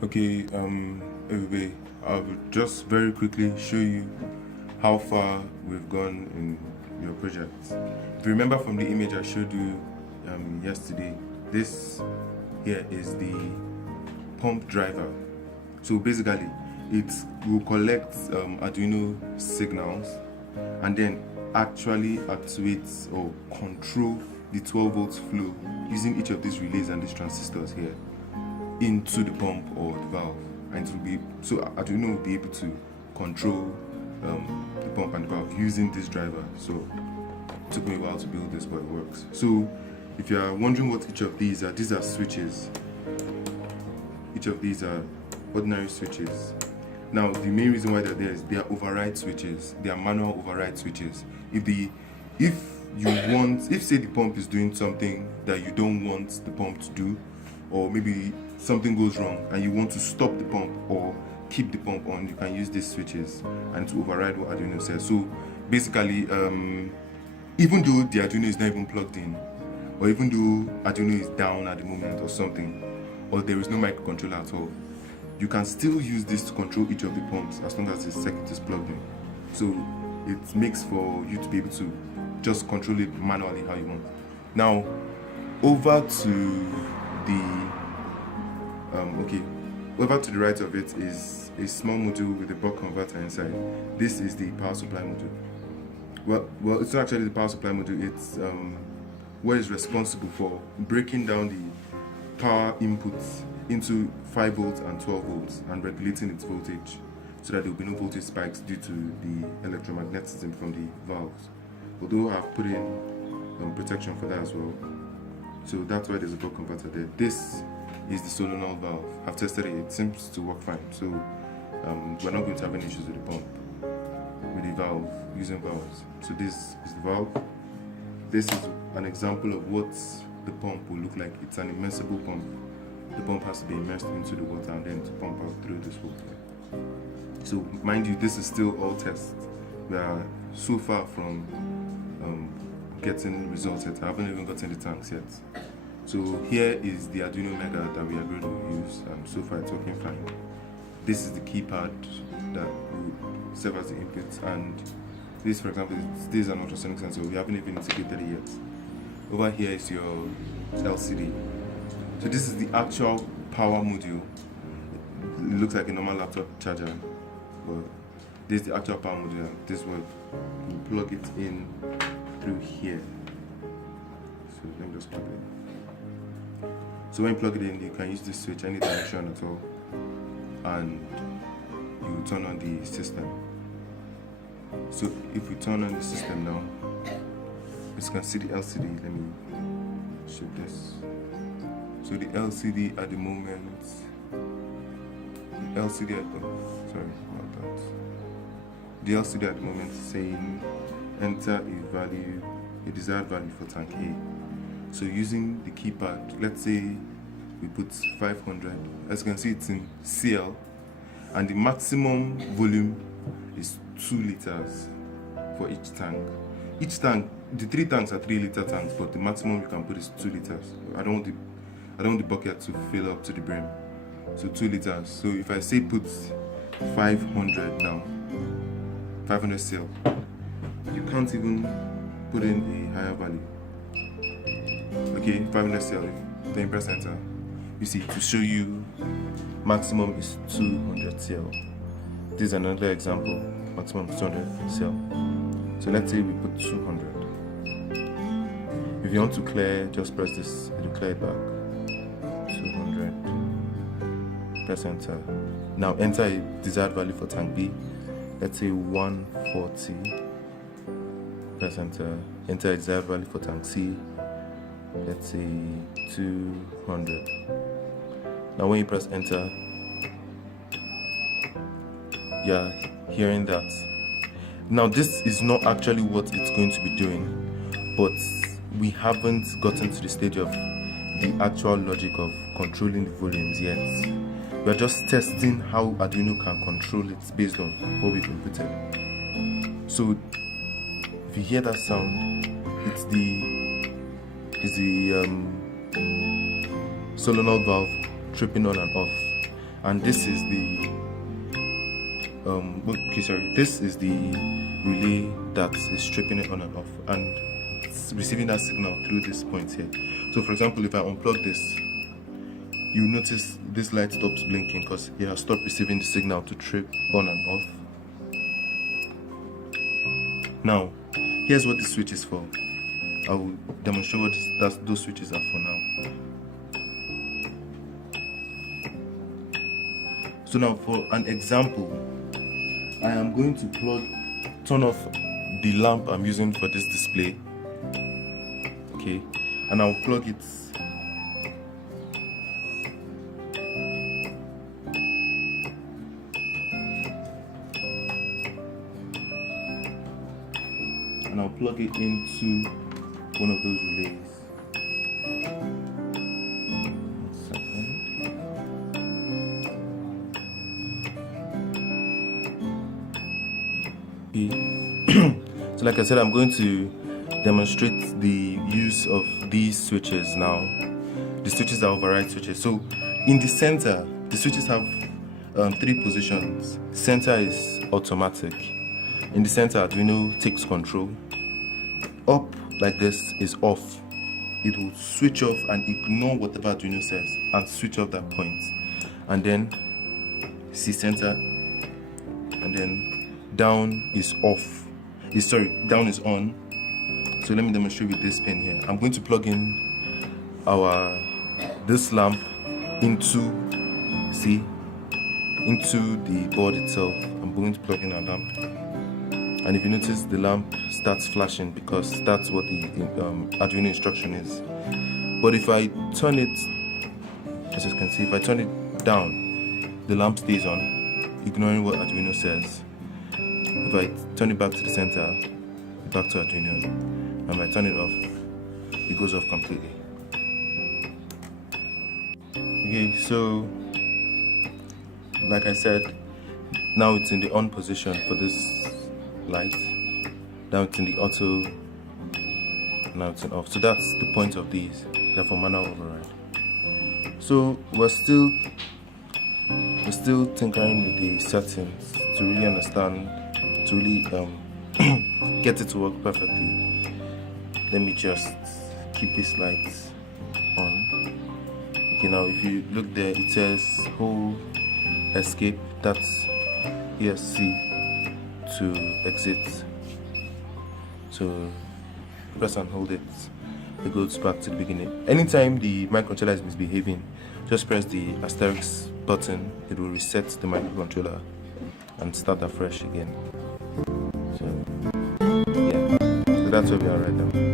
Okay, everybody, I'll just very quickly show you how far we've gone in your project. If you remember from the image I showed you yesterday, this here is the pump driver. So basically, it will collect Arduino signals and then actually activate or control the 12 volts flow using each of these relays and these transistors here into the pump or the valve, and it will be so Arduino will be able to control the pump and the valve using this driver. So it took me a while to build this, but it works. So if you are wondering what each of these are switches. Each of these are ordinary switches. Now the main reason why they're there is they are override switches. They are manual override switches. If say the pump is doing something that you don't want the pump to do, or maybe something goes wrong and you want to stop the pump or keep the pump on, you can use these switches and to override what Arduino says. So basically, even though the Arduino is not even plugged in, or even though Arduino is down at the moment or something, or there is no microcontroller at all, you can still use this to control each of the pumps as long as the circuit is plugged in. So it makes for you to be able to just control it manually how you want. Now over to the over to the right of it is a small module with a buck converter inside. This is the power supply module. Well, it's not actually the power supply module. It's what is responsible for breaking down the power inputs into 5 volts and 12 volts and regulating its voltage so that there will be no voltage spikes due to the electromagnetism from the valves. Although I've put in protection for that as well. So that's why there's a buck converter there. This is the solenoid valve. I've tested it, it seems to work fine. So we're not going to have any issues with the pump, with the valve, using valves. So this is the valve. This is an example of what the pump will look like. It's an immersible pump. The pump has to be immersed into the water and then to pump out through this hole. So mind you, this is still all tests. We are so far from getting results yet. I haven't even gotten the tanks yet. So here is the Arduino Mega that we are going to use. So far it's working fine. This is the keypad that will serve as the input, and this, for example, this is an ultrasonic sensor. We haven't even integrated it yet. Over here is your LCD. So this is the actual power module. It looks like a normal laptop charger, but this is the actual power module. This will plug it in through here. So let me just plug it in. So when you plug it in, you can use this switch any direction at all, and you turn on the system. So if we turn on the system now, you can see the LCD. Let me show this. So the LCD at the moment, the LCD at the moment is saying enter a desired value for tank A. So using the keypad, let's say we put 500. As you can see, it's in CL, and the maximum volume is 2 liters for each tank. Each tank, the 3 tanks are 3-liter tanks, but the maximum you can put is 2 liters. I don't want the bucket to fill up to the brim. So 2 liters. So if I say put 500 now, 500 CL, you can't even put in a higher value. Okay, 500 CL, then you press enter. You see, to show you, maximum is 200 CL. This is another example, maximum is 200 CL. So let's say we put 200. If you want to clear, just press this, it will clear it back. 200. Press enter. Now enter a desired value for tank B. Let's say 140. Press enter. Enter a desired value for tank C. Let's say 200. Now when you press enter, you're hearing that. Now this is not actually what it's going to be doing, but we haven't gotten to the stage of the actual logic of controlling the volumes yet. We're just testing how Arduino can control it based on what we've inputted. So if you hear that sound, it's the solenoid valve tripping on and off, and this is the this is the relay that is stripping it on and off, and it's receiving that signal through this point here. So for example, if I unplug this, you notice this light stops blinking because it has stopped receiving the signal to trip on and off. Now, here's what this switch is for. I will demonstrate what those switches are for now. So now, for an example, I am going to turn off the lamp I'm using for this display. Okay, and I'll plug it. And I'll plug it into one of those relays. So like I said, I'm going to demonstrate the use of these switches now. The switches are override switches. So in the center, the switches have 3 positions. Center is automatic. In the center, Arduino takes control. Up like this is off. It will switch off and ignore whatever Arduino says and switch off that point. And then see center, and then down is off. Down is on. So let me demonstrate with this pin here. I'm going to plug in this lamp into the board itself. I'm going to plug in our lamp, and if you notice, the lamp starts flashing because that's what the Arduino instruction is. But if I turn it, as you can see, if I turn it down, the lamp stays on, ignoring what Arduino says. If I turn it back to the center, back to Arduino, and if I turn it off, it goes off completely. Okay, so like I said, now it's in the on position for this light. Now it's in the auto. Now it's in off. So that's the point of these. They're for manual override. So we're still tinkering with the settings to really understand, to really get it to work perfectly. Let me just keep this light on. Okay, now if you look there, it says hold escape. That's ESC to exit. So press and hold it. It goes back to the beginning. Anytime the microcontroller is misbehaving, just press the asterisk button. It will reset the microcontroller and start afresh again. So yeah, so that's where we are right now.